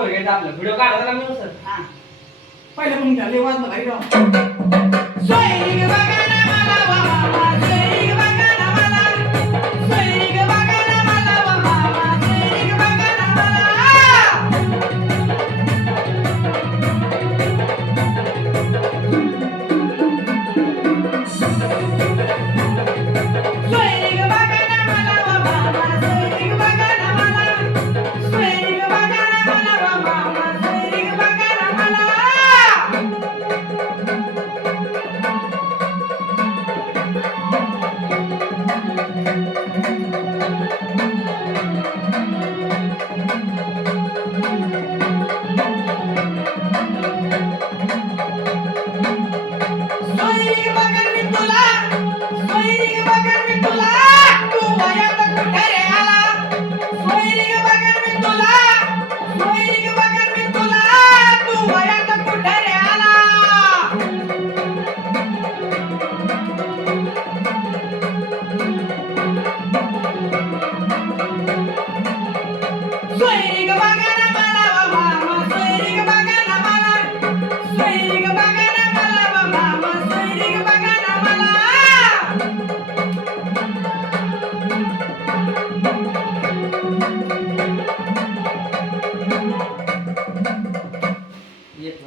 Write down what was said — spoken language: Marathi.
पोरगे आपलं व्हिडिओ काढायला लागलो सर. हा पहिलं पण घ्या लय वाजलं भाई राव. सोयरी बघा ना मला वा मामा सोयरी बघा ना मला सोयरी बघा ना मला वा मामा सोयरी बघा ना मला सोयरी बघा ना मला वा मामा सोयरी बघा ना मला सोयरी बघा ना मला वा मामा सोयरी बघा ना मला सोयरी बघा मी तुला सोयरी बघा मी तुला तू वयात कुठे रे आला सोयरी बघा मी तुला सोयरी बघा मी तुला तू वयात कुठे रे आला सोयरी बघा